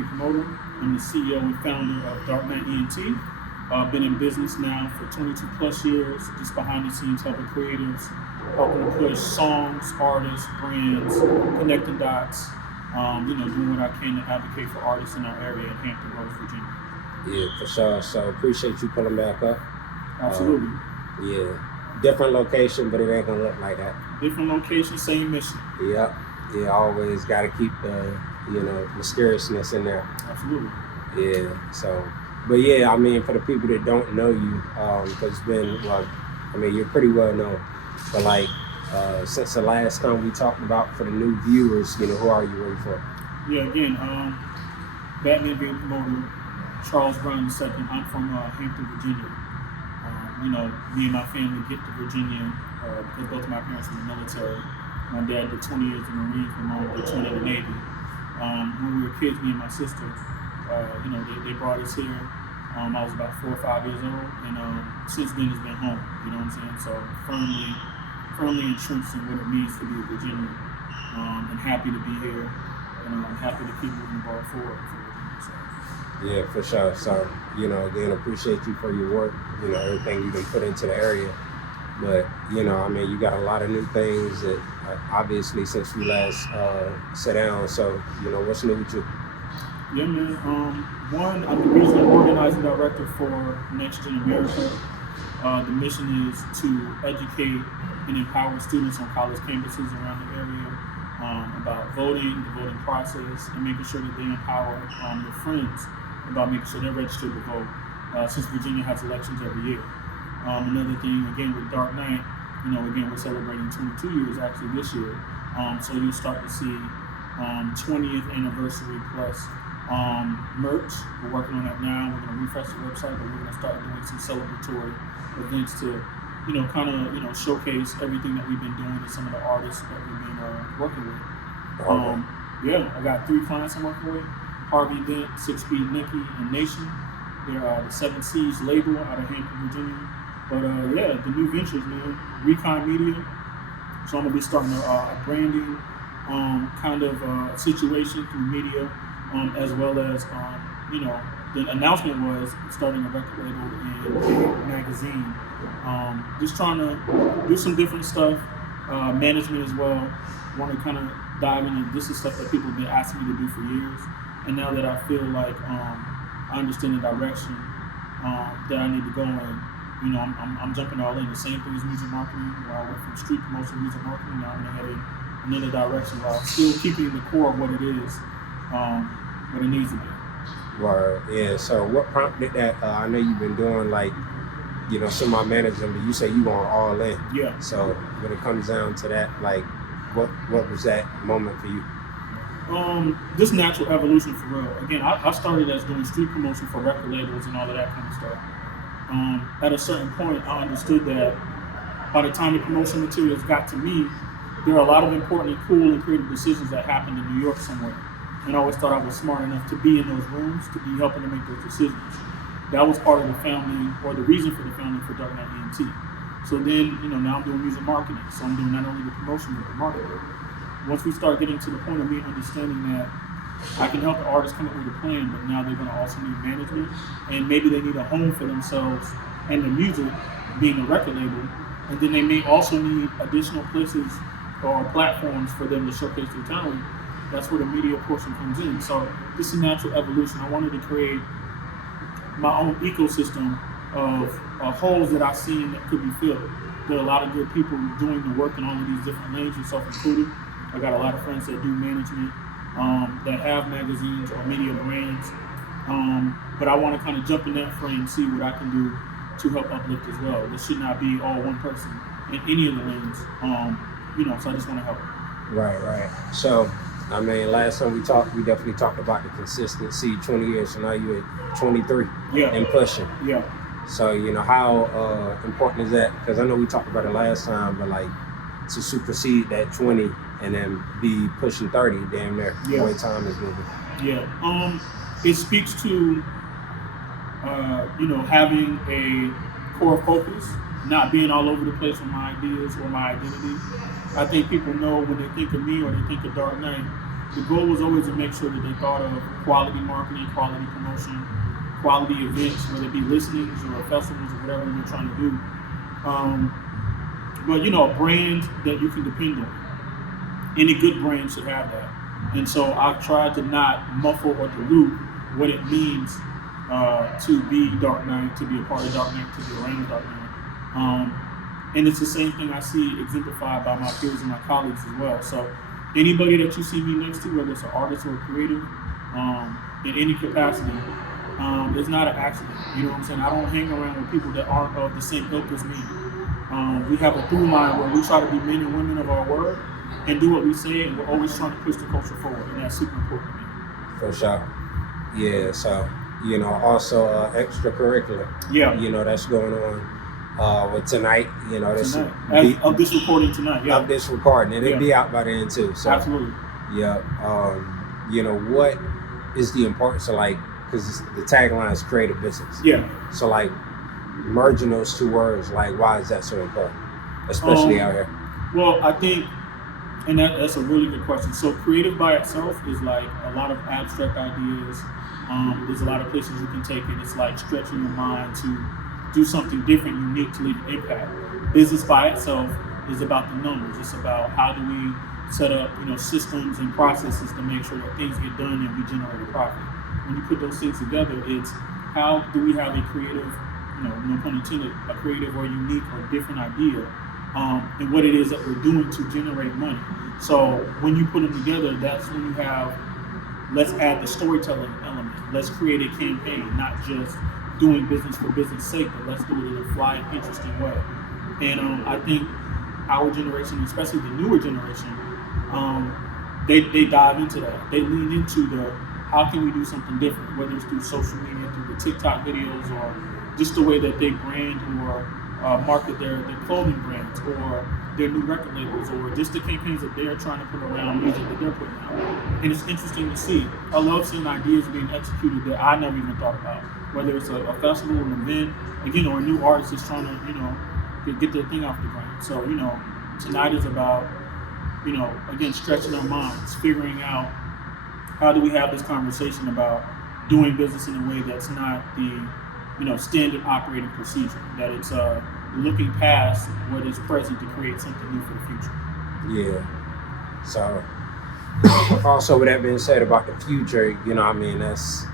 Vein Promoter. I'm the CEO and founder of Dark Knight ENT. Been in business now for 22 plus years, just behind the scenes helping creatives, helping to push songs, artists, brands, connecting dots, doing what I can to advocate for artists in our area in Hampton Roads, Virginia. Yeah, for sure. So appreciate you pulling back up. Absolutely. Yeah, different location, but it ain't gonna look like that. Different location, same mission. Yep. Yeah, always got to keep the, mysteriousness in there. Absolutely. Yeah. So, but yeah, I mean, for the people that don't know you, because it's been, you're pretty well known. But like, since the last time we talked about for the new viewers, who are you working for? Yeah, again, Batman Vein Promoter, Charles Brown II. I'm from Hampton, Virginia. Me and my family get to Virginia because both of my parents were in the military. My dad did 20 years in the Marines, my mom did 20 in the Navy. When we were kids, me and my sister, they brought us here. I was about 4 or 5 years old, and since then it's been home. You know what I'm saying? So firmly entrenched in what it means to be a Virginian, and happy to be here, and I'm happy to keep moving the ball forward for Virginia. So. Yeah, for sure. So, again, appreciate you for your work, everything you can put into the area. But, you got a lot of new things that obviously since we last sat down. So, what's new with you? Yeah, man. One, I'm the regional organizing director for Next Gen America. The mission is to educate and empower students on college campuses around the area about voting, the voting process, and making sure that they empower their friends about making sure they're registered to vote, since Virginia has elections every year. Another thing, again, with Dark Knight, we're celebrating 22 years actually this year. So you'll start to see 20th anniversary plus merch. We're working on that now. We're going to refresh the website, but we're going to start doing some celebratory events to, showcase everything that we've been doing and some of the artists that we've been working with. I got 3 clients I'm working with: Harvey Dent, 6 Speed Nicky, and Nation. They're the 7 C's label out of Hampton, Virginia. But the new ventures, man, Recon Media. So I'm gonna be starting a branding situation through media, as well as the announcement was starting a record label and a magazine. Just trying to do some different stuff, management as well. Want to kind of dive into this is stuff that people have been asking me to do for years, and now that I feel like I understand the direction that I need to go in. I'm jumping all in. The same thing as music marketing, where I went from street promotion to music marketing. Now I'm going to head in another direction while still keeping the core of what it is, what it needs to be. Right. Yeah. So what prompted that? I know you've been doing semi management, but you say you going all in. Yeah. So when it comes down to that, like, what was that moment for you? Just natural evolution for real. Again, I started as doing street promotion for record labels and all of that kind of stuff. At a certain point, I understood that by the time the promotion materials got to me, there are a lot of important, cool, and creative decisions that happened in New York somewhere. And I always thought I was smart enough to be in those rooms, to be helping to make those decisions. That was part of the founding, or the reason for the founding for Dark Knight ENT. So then, now I'm doing music marketing. So I'm doing not only the promotion, but the marketing. Once we start getting to the point of me understanding that I can help the artists come up with a plan, but now they're going to also need management, and maybe they need a home for themselves and the music, being a record label, and then they may also need additional places or platforms for them to showcase their talent. That's where the media portion comes in. So this is natural evolution. I wanted to create my own ecosystem of holes that I've seen that could be filled. There are a lot of good people doing the work in all of these different lanes, yourself included. I got a lot of friends that do management, that have magazines or media brands, but I want to kind of jump in that frame, see what I can do to help uplift as well. This should not be all one person in any of the lanes, so I just want to help. Right. So, last time we talked, we definitely talked about the consistency, 20 years, so now you're at 23 and pushing. Yeah. So, how important is that? Because I know we talked about it last time, but like to supersede that 20 and then be pushing 30, damn near, the way time is moving. Yeah. It speaks to, having a core focus, not being all over the place with my ideas or my identity. I think people know when they think of me or they think of Dark Knight, the goal was always to make sure that they thought of quality marketing, quality promotion, quality events, whether it be listenings or festivals or whatever you're trying to do. Um, but a brand that you can depend on. Any good brand should have that. And so I've tried to not muffle or dilute what it means to be Dark Knight, to be a part of Dark Knight, to be around Dark Knight. And it's the same thing I see exemplified by my peers and my colleagues as well. So anybody that you see me next to, whether it's an artist or a creative, in any capacity, it's not an accident. You know what I'm saying? I don't hang around with people that aren't of the same ilk as me. We have a through line where we try to be men and women of our word and do what we say, and we're always trying to push the culture forward, and that's super important to me. For sure. Yeah, so, also extracurricular. Yeah. That's going on with tonight. This tonight. Of this recording tonight, yeah. Of this recording, and it'll be out by then too. So, absolutely. Yeah. What is the importance of because the tagline is creative business. Yeah. So merging those two words, why is that so important, especially out here? Well, I think, and that's a really good question. So creative by itself is like a lot of abstract ideas. There's a lot of places you can take it. It's like stretching your mind to do something different, unique, to leave an impact. Business by itself is about the numbers. It's about how do we set up, systems and processes to make sure that things get done and we generate a profit. When you put those things together, it's how do we have a creative, no pun intended, a creative or unique or different idea, and what it is that we're doing to generate money. So when you put them together, that's when you have, let's add the storytelling element. Let's create a campaign, not just doing business for business sake, but let's do it in a fly, interesting way. And I think our generation, especially the newer generation, they dive into that. They lean into the how can we do something different, whether it's through social media, through the TikTok videos, or just the way that they brand or market their clothing brands or their new record labels, or just the campaigns that they're trying to put around music that they're putting out. And it's interesting to see. I love seeing ideas being executed that I never even thought about, whether it's a festival, an event, again, or a new artist that's trying to, get their thing off the ground. So, tonight is about, again, stretching our minds, figuring out how do we have this conversation about doing business in a way that's not the, standard operating procedure, that it's looking past what is present to create something new for the future. Yeah. So, also with that being said about the future, that's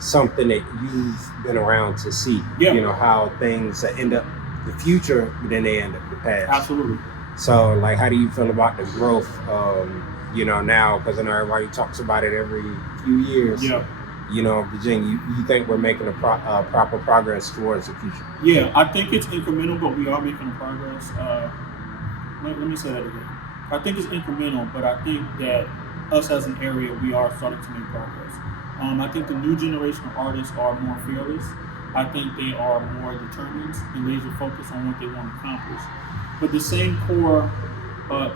something that you've been around to see. Yeah. How things end up the future, but then they end up the past. Absolutely. So, how do you feel about the growth, now? Because I know everybody talks about it every few years. Yeah. Virginia, you think we're making a proper progress towards the future? Yeah, I think it's incremental, but we are making progress. Let me say that again. I think it's incremental, but I think that us as an area, we are starting to make progress. I think the new generation of artists are more fearless. I think they are more determined and laser focused on what they want to accomplish. But the same core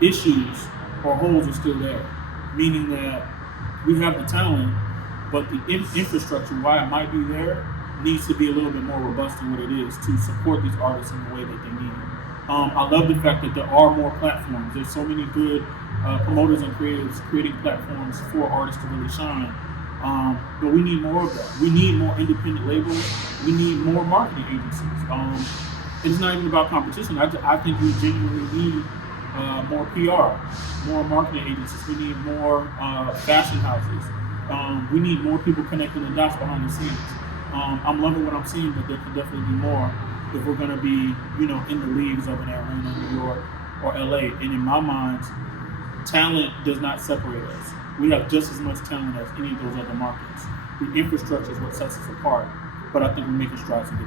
issues or holes are still there, meaning that we have the talent, but the infrastructure, why it might be there, needs to be a little bit more robust than what it is to support these artists in the way that they need it. I love the fact that there are more platforms. There's so many good promoters and creatives creating platforms for artists to really shine. But we need more of that. We need more independent labels. We need more marketing agencies. It's not even about competition. I think we genuinely need more PR, more marketing agencies. We need more fashion houses. We need more people connecting the dots behind the scenes. I'm loving what I'm seeing, but there can definitely be more if we're going to be, in the leagues of an Atlanta, New York, or LA. And in my mind, talent does not separate us. We have just as much talent as any of those other markets. The infrastructure is what sets us apart, but I think we're making strides to get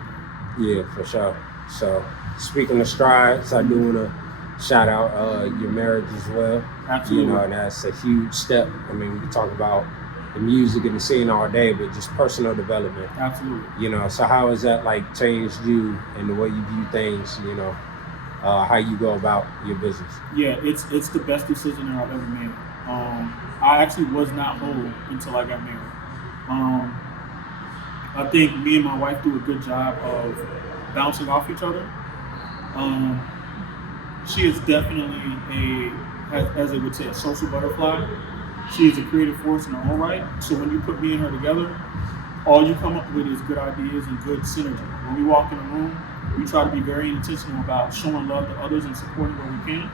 there. Yeah, for sure. So, speaking of strides, I do want to shout out your marriage as well. Absolutely. And that's a huge step. I mean, we can talk about the music and the scene all day, but just personal development. Absolutely. So how has that changed you and the way you view things, how you go about your business? Yeah, it's the best decision that I've ever made. I actually was not whole until I got married. I think me and my wife do a good job of bouncing off each other. She is definitely as they would say, a social butterfly. She is a creative force in her own right. So when you put me and her together, all you come up with is good ideas and good synergy. When we walk in a room, we try to be very intentional about showing love to others and supporting where we can,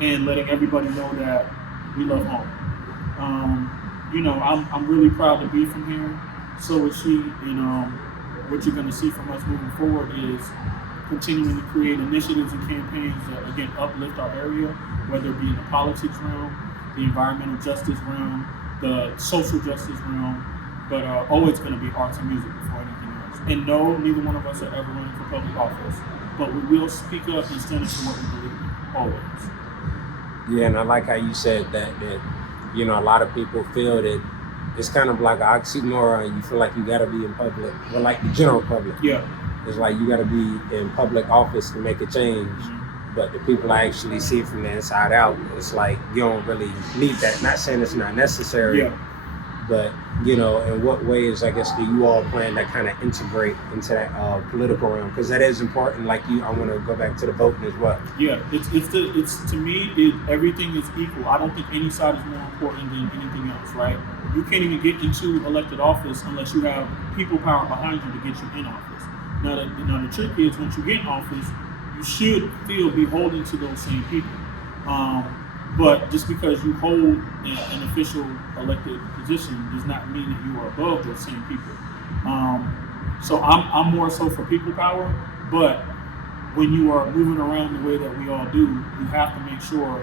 and letting everybody know that we love home. I'm really proud to be from here. So is she. And what you're going to see from us moving forward is continuing to create initiatives and campaigns that again uplift our area, whether it be in the politics realm, the environmental justice realm, the social justice realm, but always going to be arts and music before anything else. And no, neither one of us are ever running for public office, but we will speak up and stand up for what we believe in, always. Yeah, and I like how you said that a lot of people feel that it's kind of like an oxymoron. You feel like you got to be in public, well, like the general public. Yeah. It's like you got to be in public office to make a change. But the people I actually see it from the inside out, it's like you don't really need that. Not saying it's not necessary, Yeah. but in what ways, I guess, do you all plan to kind of integrate into that political realm? Because that is important. Like I want to go back to the voting as well. Yeah, it's to me, everything is equal. I don't think any side is more important than anything else, right? You can't even get into elected office unless you have people power behind you to get you in office. Now the trick is once you get in office, you should feel beholden to those same people. But just because you hold an official elected position does not mean that you are above those same people. So I'm more so for people power, but when you are moving around the way that we all do, you have to make sure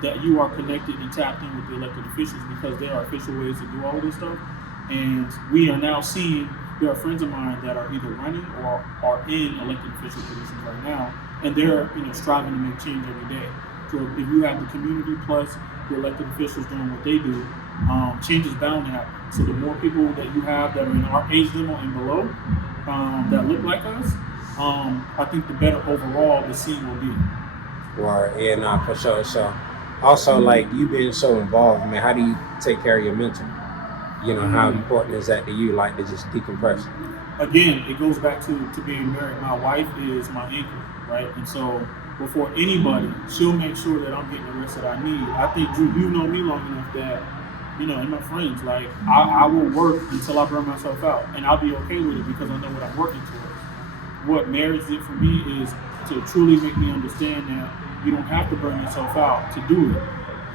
that you are connected and tapped in with the elected officials, because there are official ways to do all of this stuff. And we are now seeing, there are friends of mine that are either running or are in elected official positions right now, and they're striving to make change every day. So if you have the community plus the elected officials doing what they do, change is bound to happen. So the more people that you have that are in our age demo and below that look like us, I think the better overall the scene will be. Right, yeah, nah, for sure. So also, like, you being so involved, man, how do you take care of your mental? How important is that to you, like, to just decompress? Again, it goes back to being married. My wife is my anchor, right? And so before anybody, she'll make sure that I'm getting the rest that I need. I think, Drew, you know me long enough that, and my friends, like, I will work until I burn myself out, and I'll be okay with it because I know what I'm working towards. What marriage did for me is to truly make me understand that you don't have to burn yourself out to do it.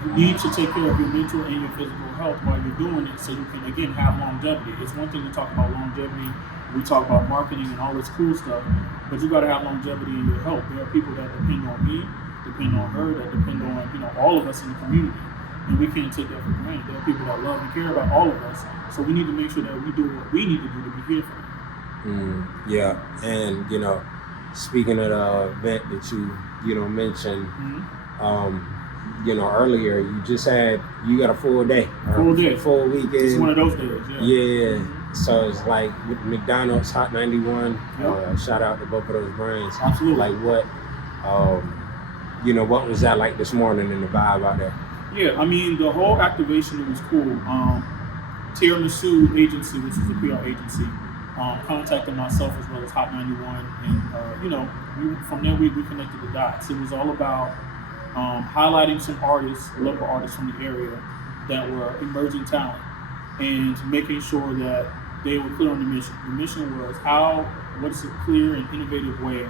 You need to take care of your mental and your physical health while you're doing it, so you can, again, have longevity. It's one thing to talk about longevity. We talk about marketing and all this cool stuff, but you got to have longevity in your health. There are people that depend on me, depend on her, that depend on all of us in the community, and we can't take that for granted. There are people that love and care about all of us, so we need to make sure that we do what we need to do to be here for them. Yeah, and speaking of the event that you mentioned, earlier, you got a full day, full weekend. It's one of those days. Yeah. So it's like with McDonald's Hot 91. Yep. Shout out to both of those brands. Absolutely. Like what, what was that like this morning in the vibe out there? Yeah, I mean the whole activation, it was cool. Tiramisu Agency, which is a PR agency, contacted myself as well as Hot 91, and from there we connected the dots. It was all about highlighting some artists, local artists from the area that were emerging talent, and making sure that they were clear on the mission. The mission was what is a clear and innovative way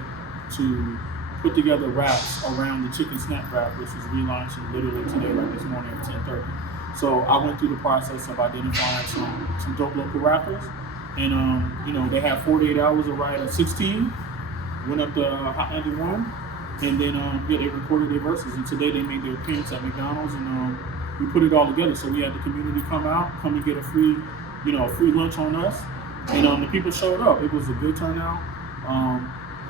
to put together raps around the chicken snap wrap, which is relaunching literally today, like this morning at 10:30. So I went through the process of identifying some dope local rappers, and they had 48 hours to write a 16, went up to Hot 91, and then they recorded their verses. And today they made their appearance at McDonald's, and we put it all together. So we had the community come and get a free lunch on us, and the people showed up. It was a good turnout.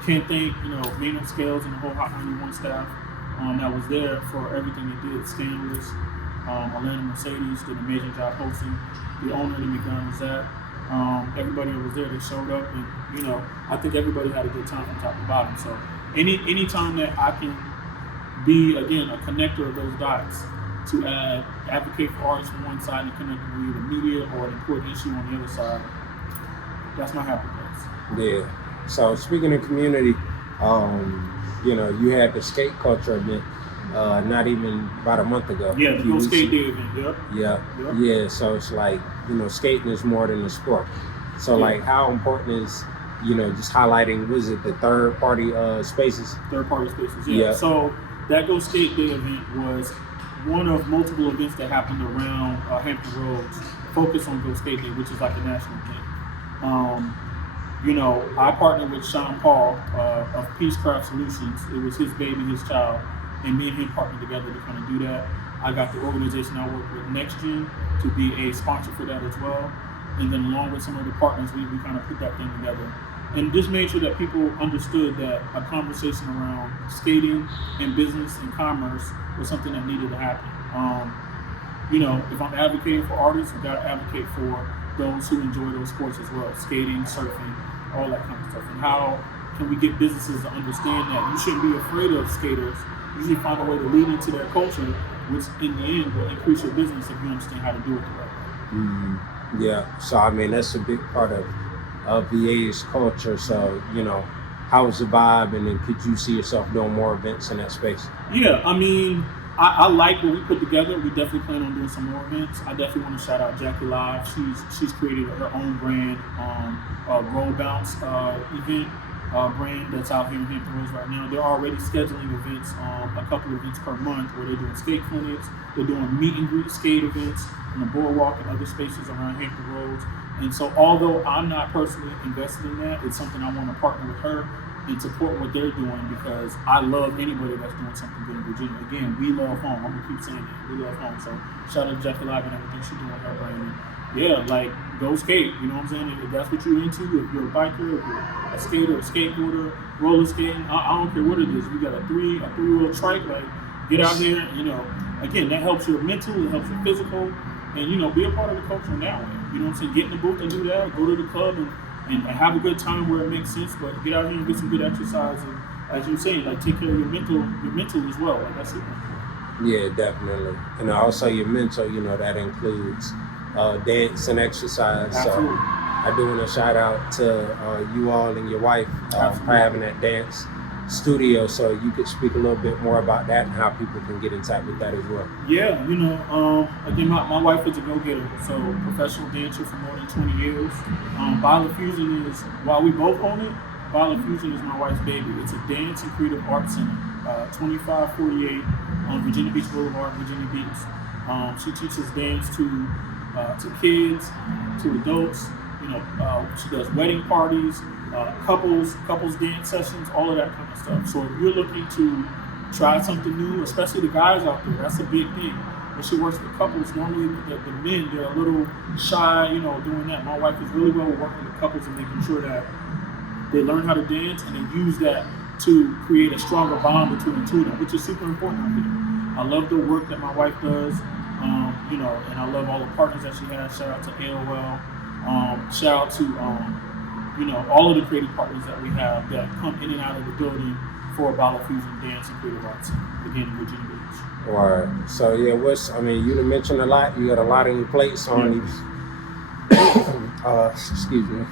Can't thank Maynard Scales and the whole Hot 91 staff that was there for everything they did. Stanless, Atlanta Mercedes did an amazing job hosting. The owner of the McDonald's app. Everybody that was there, they showed up, and I think everybody had a good time from top to bottom. So any time that I can be, again, a connector of those dots to advocate for artists on one side and connect with either media or an important issue on the other side, that's my happy place. Yeah. So speaking of community, you had the skate culture event not even about a month ago. Yeah, a the few Go weeks Skate ago. Day event. Yep. Yeah, Yep. yeah. So it's like, skating is more than a sport. So Yeah. like, how important is, just highlighting, was it the third party spaces? Third party spaces. Yeah. So that Go Skate Day event was one of multiple events that happened around Hampton Roads, focused on Go Skate Day, which is like a national thing. I partnered with Sean Paul of Peacecraft Solutions. It was his baby, his child, and me and him partnered together to kind of do that. I got the organization I work with, NextGen, to be a sponsor for that as well. And then along with some of the partners, we kind of put that thing together. And just made sure that people understood that a conversation around skating and business and commerce was something that needed to happen. If I'm advocating for artists, I've got to advocate for those who enjoy those sports as well, skating, surfing, all that kind of stuff. And how can we get businesses to understand that you shouldn't be afraid of skaters. You should find a way to lead into their culture, which in the end will increase your business if you understand how to do it the right way. Mm-hmm. Yeah. So I mean, that's a big part of VA's culture. So how was the vibe, and then could you see yourself doing more events in that space? Yeah, I mean, I like what we put together. We definitely plan on doing some more events. I definitely want to shout out Jackie Live. She's created her own brand, Roll Bounce event brand that's out here in Hampton Roads right now. They're already scheduling events, a couple of events per month, where they're doing skate clinics. They're doing meet and greet skate events on the boardwalk and other spaces around Hampton Roads. And so, although I'm not personally invested in that, it's something I want to partner with her and support what they're doing, because I love anybody that's doing something good in Virginia. Again, we love home. I'm gonna keep saying that. We love home. So shout out to Jackie Live and everything she's doing with her brand. Yeah, like, go skate. You know what I'm saying? If that's what you're into, if you're a biker, if you're a skater, a skateboarder, roller skating, I don't care what it is. You got a three-wheel trike, like, get out here. Again, that helps your mental, it helps your physical, and be a part of the culture in that way. You know what I'm saying? Get in the booth and do that. Go to the club and have a good time where it makes sense, but get out here and get some good exercise, and as you're saying, like, take care of your mental as well. Like, that's super important. Yeah, definitely. And also your mental, that includes dance and exercise. Absolutely. So I do want to shout out to you all and your wife for having that dance studio. So you could speak a little bit more about that and how people can get in touch with that as well. Yeah, again, my wife is a go-getter, so professional dancer for more than 20 years. Violet Fusion is, while we both own it, Violet Fusion is my wife's baby. It's a dance and creative arts center, 2548 on Virginia Beach Boulevard, Virginia Beach. She teaches dance to kids, to adults. She does wedding parties, couples dance sessions, all of that kind of stuff. So if you're looking to try something new, especially the guys out there, that's a big thing. When she works with couples, normally the men, they're a little shy, doing that. My wife is really well working with couples and making sure that they learn how to dance and then use that to create a stronger bond between the two of them, which is super important out here. I love the work that my wife does, and I love all the partners that she has. Shout out to AOL. Shout out to, all of the creative partners that we have that come in and out of the building for Violet Fusion Dance and Creative Arts, again, in Virginia Beach. Right. So yeah, you done mentioned a lot. You got a lot on your plate, so excuse me.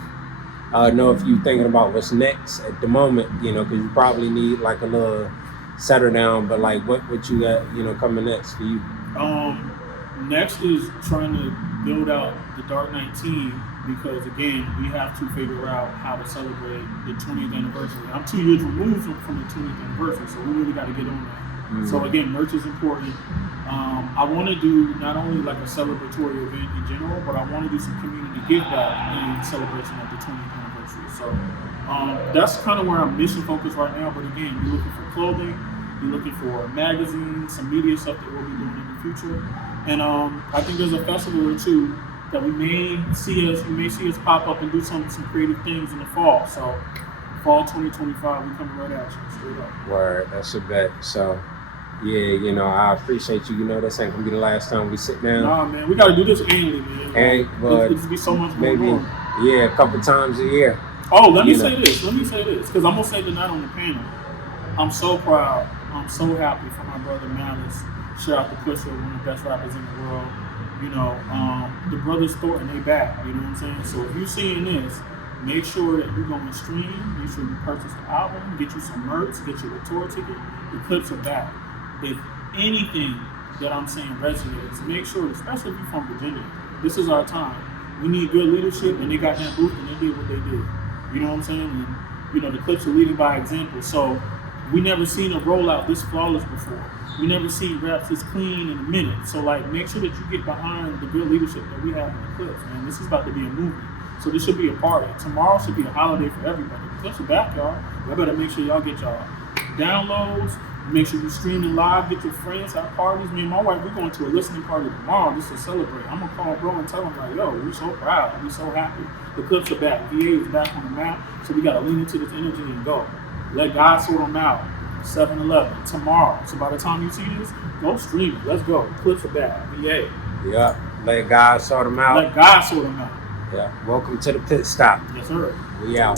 Know if you're thinking about what's next at the moment, because you probably need like a little settle down. But like, what you got, coming next for you? Next is trying to build out the Dark 19, because again, we have to figure out how to celebrate the 20th anniversary. I'm 2 years removed from the 20th anniversary, so we really got to get on that. Mm-hmm. So again, merch is important. I want to do not only like a celebratory event in general, but I want to do some community give back in celebration of the 20th anniversary. So that's kind of where I'm mission focused right now. But again, we're looking for clothing, we're looking for magazines, some media stuff that we'll be doing in the future. And I think there's a festival or two that we may see us pop up and do some creative things in the fall. So fall 2025, we coming right at you, straight up. Word, that's a bet. So yeah, I appreciate you. This ain't gonna be the last time we sit down. Nah, man, we gotta do this annually, man. And but it's be so much maybe going on. A couple times a year. Oh, let me say this, because I'm gonna say tonight on the panel. I'm so proud. I'm so happy for my brother Malice. Shout out to Pusha, one of the best rappers in the world. The brothers Thornton, they back. You know what I'm saying? So if you're seeing this, make sure that you go and stream. Make sure you purchase the album, get you some merch, get you a tour ticket. The Clipse are back. if anything that I'm saying resonates, make sure, especially if you're from Virginia, this is our time. We need good leadership, and they got that booth and they did what they did. You know what I'm saying? And the Clipse are leading by example. So we never seen a rollout this flawless before. We never seen reps this clean in a minute. So like, make sure that you get behind the good leadership that we have in the Clipse, man. This is about to be a movement. So this should be a party. Tomorrow should be a holiday for everybody. The Clipse are back, y'all. Y'all better make sure y'all get y'all downloads. Make sure you streaming live. Get your friends at parties. Me and my wife, we're going to a listening party tomorrow just to celebrate. I'm gonna call bro and tell him like, yo, we so proud. We so happy. The Clipse are back. VA is back on the map. So we gotta lean into this energy and go. Let God sort them out. 7-Eleven tomorrow. So by the time you see this, go stream it. Let's go. Clipse are back. VA. Yeah. Let God sort them out. Let God sort them out. Yeah. Welcome to the pit stop. Yes, sir. We out.